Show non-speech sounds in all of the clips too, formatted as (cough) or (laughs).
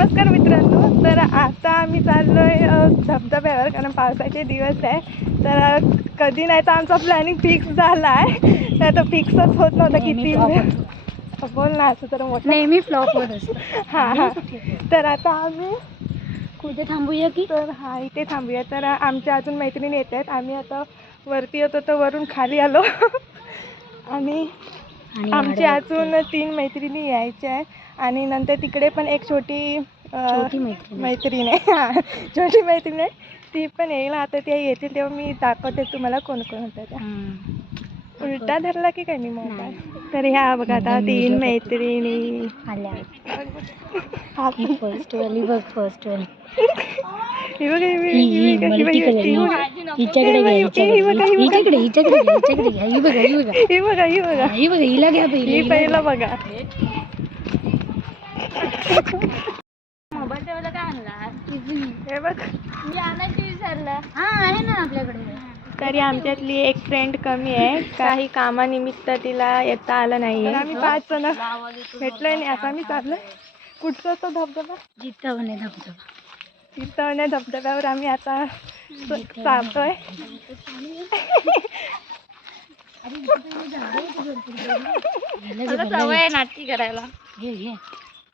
नमस्कार मित्रांनो. तर आता आम्ही चाललोय अ, धबधब्यावर कारण पावसाचे दिवस आहे. तर कधी नाही तर आमचा प्लॅनिंग फिक्स झाला आहे नाही तर फिक्सच होत नव्हतं किती बोल ना असं तर मोठं. नेहमी फ्लॉप होत असतो. (laughs) हां हां. तर आता आम्ही कुठे थांबूया की? तर हा इथे थांबूया. तर आमच्या अजून मैत्रिणी येत आहेत. आम्ही आता वरती येतो तर वरून खाली आलो. (laughs) आणि आणि आमची वाढ अजून तीन मैत्रिणी यायच्या आहेत. आणि नंतर तिकडे पण एक छोटी मैत्रीण. आहे. हा छोटी मैत्रीण आहे. ती पण येईल आता त्या येतील तेव्हा मी दाखवते तुम्हाला कोण कोण होतं त्या. उलटा धरला की काय मी मोबाईल? तर ह्या बघा आता तीन मैत्रिणी. आल्या. फर्स्ट वाली बघ फर्स्ट वाली. हिच्याकडे बघा, हिला घ्या पहिले हिला पहिलं बघा. मोबाईल ठेवायला काय आणला हे बघ. मी आणायची विसरला हा आहे ना आपल्याकडे. तरी आमच्यातली एक फ्रेंड कमी आहे. (laughs) काही कामानिमित्त तिला येता आलं नाहीये. आम्ही पाच जण. भेटलोय नाही आता आम्ही चाललोय. कुठचा तो धबधबा? म्हणे धबधबा. नाही धबधब्यावर आम्ही आता चालतोय. (laughs) सवय नाटकी करायला. घे घे.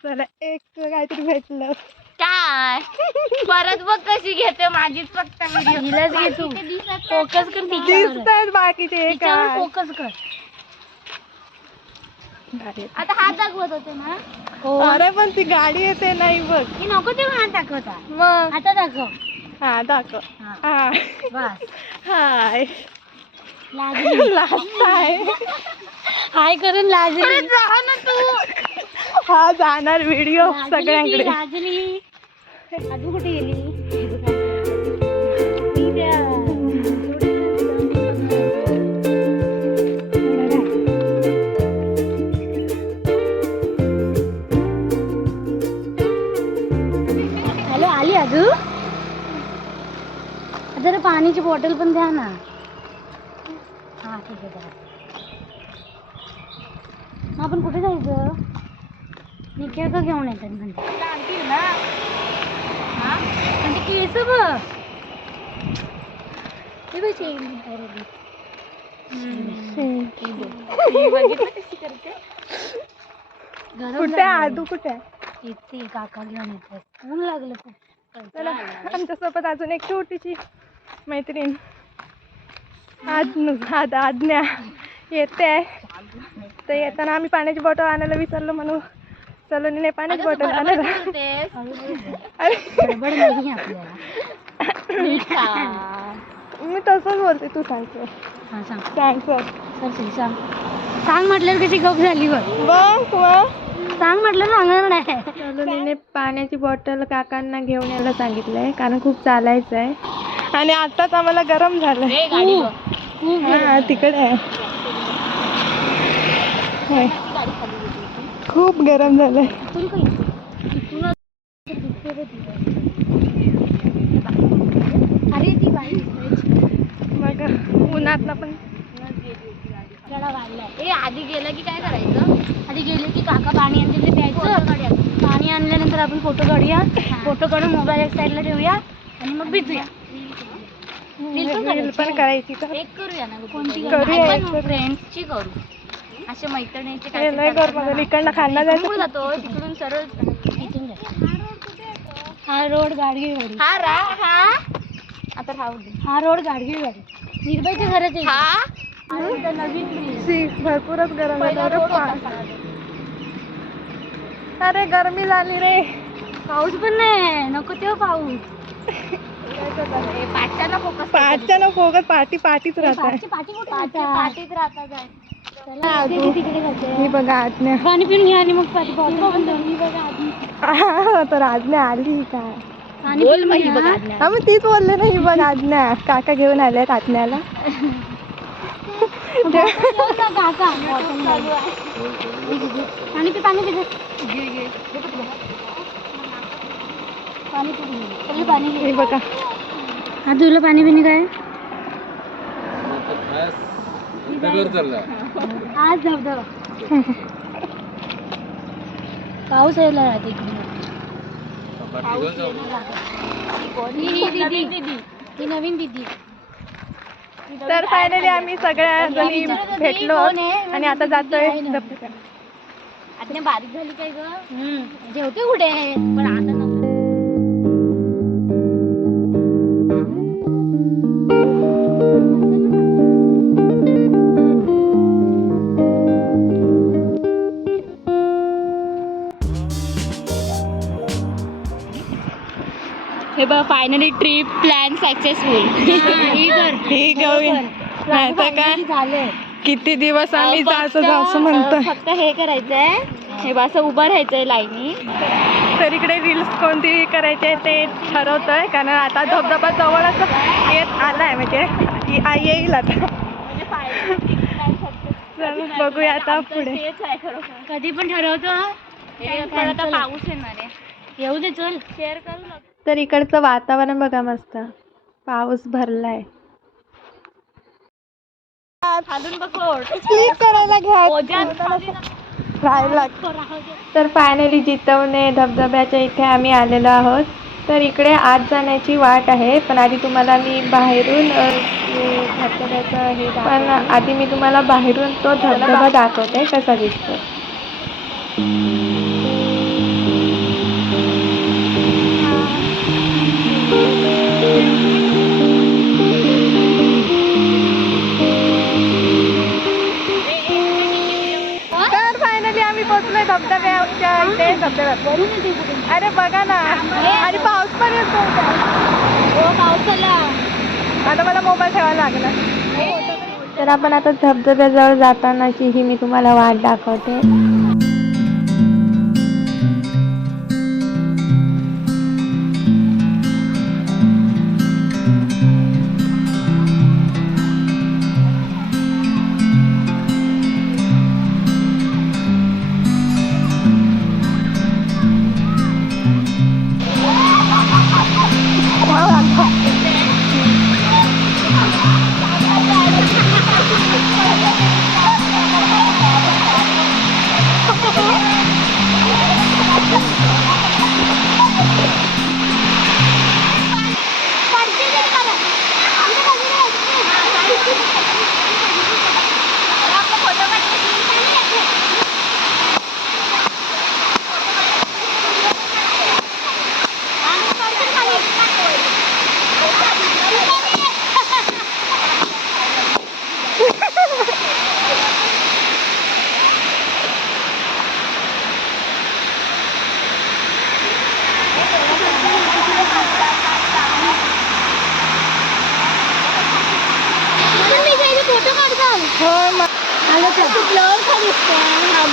चला एक काहीतरी भेटलं. काय? परत बघ कशी घेते माझीच फक्त हिलाच घे तू. फोकस कर दिसत आहेत बाकीचे काय? फोकस कर. आता हात दाखवत होते ना? हो. अरे पण ती गाडी येते नाही बघ. की नको ते हात दाखवता. मग? आता दाखव. हा दाखव. हा. हा. बस. हाय. लाजली. (laughs) लाजताय हाय करून लाजली. ना तू. हा जाणार व्हिडिओ सगळ्यांकडे. अजून कुठे गेली? मी त्या हॅलो आली अजू जरा पाण्याची बॉटल पण द्या ना. हा ठीक आहे आपण कुठे जायचं? निखिल का घेऊन येतात म्हणते. म्हणजे केस बघ हे बघ कुठे. आदू कुठे? काका घेऊन येतात. ऊन लागलं खूप. चला आमच्यासोबत अजून एक छोटीशी मैत्रीण. आज्ञ आद आज्ञा. येते. तर येताना आम्ही पाण्याची बॉटल आणायला विसरलो म्हणून. सलोनीने पाण्याची बॉटल आणायला अरे गडबड नाही आपल्याला. मी तसंच बोलते तू सांगतो हा सांग. म्हटल्यावर कशी गप झाली बघ. सांग म्हटलं सांगणार नाही. सलोनीने पाण्याची बॉटल काकांना घेऊन यायला सांगितलंय कारण खूप चालायचं आहे आणि आताच आम्हाला गरम झालं हा तिकडे आहे. होय. खूप गरम झालंय. मग उन्हातनं पण. ए आधी गेलं की काय करायचं? आधी गेले की काका पाणी आणते ते प्यायचं पाणी आणल्यानंतर आपण फोटो काढूया. फोटो काढून मोबाईल एक साईडला ठेवूया आणि मग भिजूया. पण करायची. एक करूया ना कोणती करूया. फ्रेंड्सची करू. असे मैत्रिणींची हे नाही कर. मग इकडनं खाल्ला कुठून जायचं. जातो तिकडून सरळ इथून हा रोड गाडगी गाडी हा रा हा. आता राहू दे. हा रोड गाडगी गाडी निर्भयच्या घराचे हा? नवीन ब्रिज सी भरपूरच गरम अरे पा- अरे गरमी झाली रे. पाऊस पण नाही नको तेव्हा पाऊस. पाट्याला फोकस पाठच्या ना फोगत पाठी पाठीच राहत पाटी पाटी कुठे पाटीत राहतात? ही बघा आज्ञा. पाणी पिऊन घ्या आणि मग ही हा, तर आज्ञा आली काय पाणी पिऊन घ्या. हा मग तीच बोलले ना ही बघ आज्ञा. काका घेऊन आले आज्ञाला. पाणी पी पाणी पी. पाणी पी पहिले पाणी बघा. हा तुला पाणी पिणी काय? आज धबधबा पाऊस यायला दीदी. ही नवीन दीदी. तर फायनली आम्ही सगळ्या जणी भेटलो? आणि आता जातोय बारीक झाली काय ग? जेवते कुठे? पण आता फायनली ट्रिप प्लॅन सक्सेसफुल ही नाही तर काय? किती दिवस आम्ही फक्त- जायचं म्हणतोय. फक्त हे करायचंय. हे असं उभं राहायचंय लाईनी. तर इकडे रील्स कोणती करायचे ते ठरवतोय कारण आता धबधबा जवळच येत आलाय म्हणजे येईल आता. चल, बघूया आता पुढे. कधी पण ठरवतो. पाऊस येणार आहे. येऊ दे चल. शेअर करू नको. तर इकडचं वातावरण बघा मस्त. पाऊस भरलाय. दे. तर फायनली जितवणे धबधब्याच्या इथे आम्ही आलेलो आहोत. तर इकडे आत जाण्याची वाट आहे. पण आधी तुम्हाला मी बाहेरून हे धबधब्याचं हे पण आधी मी तुम्हाला बाहेरून तो धबधबा दाखवते कसा दिसतो. पोहोचलोय धबधब्याच्या इथे. धबधब्यात अरे बघा ना. आणि पाऊस पण येतो. हो पावसाला आता मला मोबाईल ठेवायला लागला. तर आपण आता धबधब्याजवळ जातानाची ही मी तुम्हाला वाट दाखवते.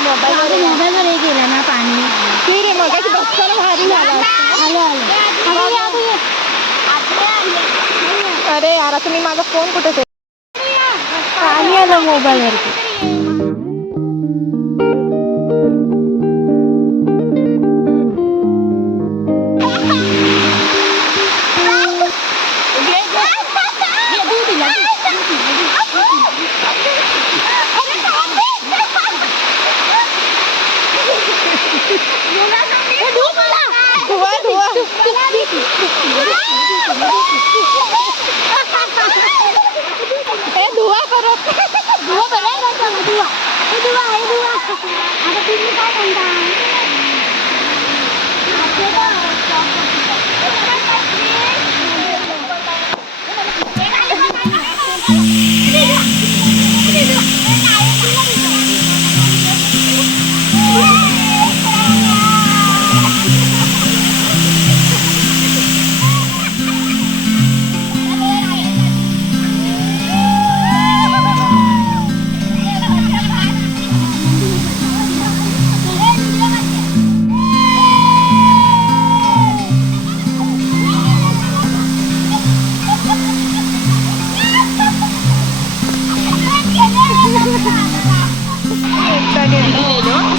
मोबाईलवर हे गेलं ना पाणी. ती रे मगाशी बसताना भारी झाला असता. आलं आलं. अरे यार आता मी माझा फोन कुठे पाणी आलं मोबाईलवरती. 아버지, 아버지, 아버지,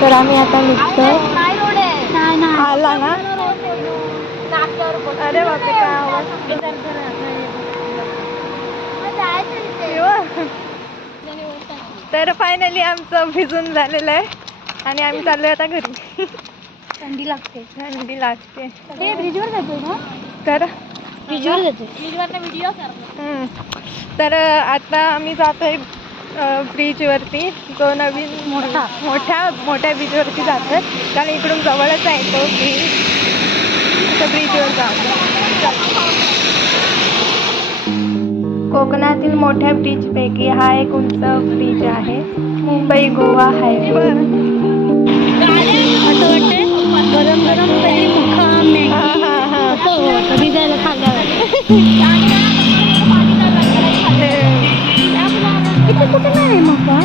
तर आम्ही आता नाही. आला ना. अरे बापरे काय आवाज. तर फायनली आमचं भिजून झालेलं आहे. आणि आम्ही चाललोय आता घरी. थंडी लागते. थंडी लागते. ब्रिजवर ना? तर? ब्रिजवर जातोय ब्रिजवर व्हिडिओ. तर आता आम्ही जातोय ब्रिजवरती जो नवीन मोठा मोठ्या मोठ्या ब्रिजवरती जातो कारण इकडून जवळच आहे तो ब्रिज ब्रिज ब्रिजवर जातो कोकणातील मोठ्या ब्रिजपैकी हा एक उंच ब्रिज आहे. मुंबई गोवा हायवे असं गरम गरम तरी मुखा मेघा हो कधी जायला खाल्ल्यावर (laughs) Ito ko ka na rin mo ba?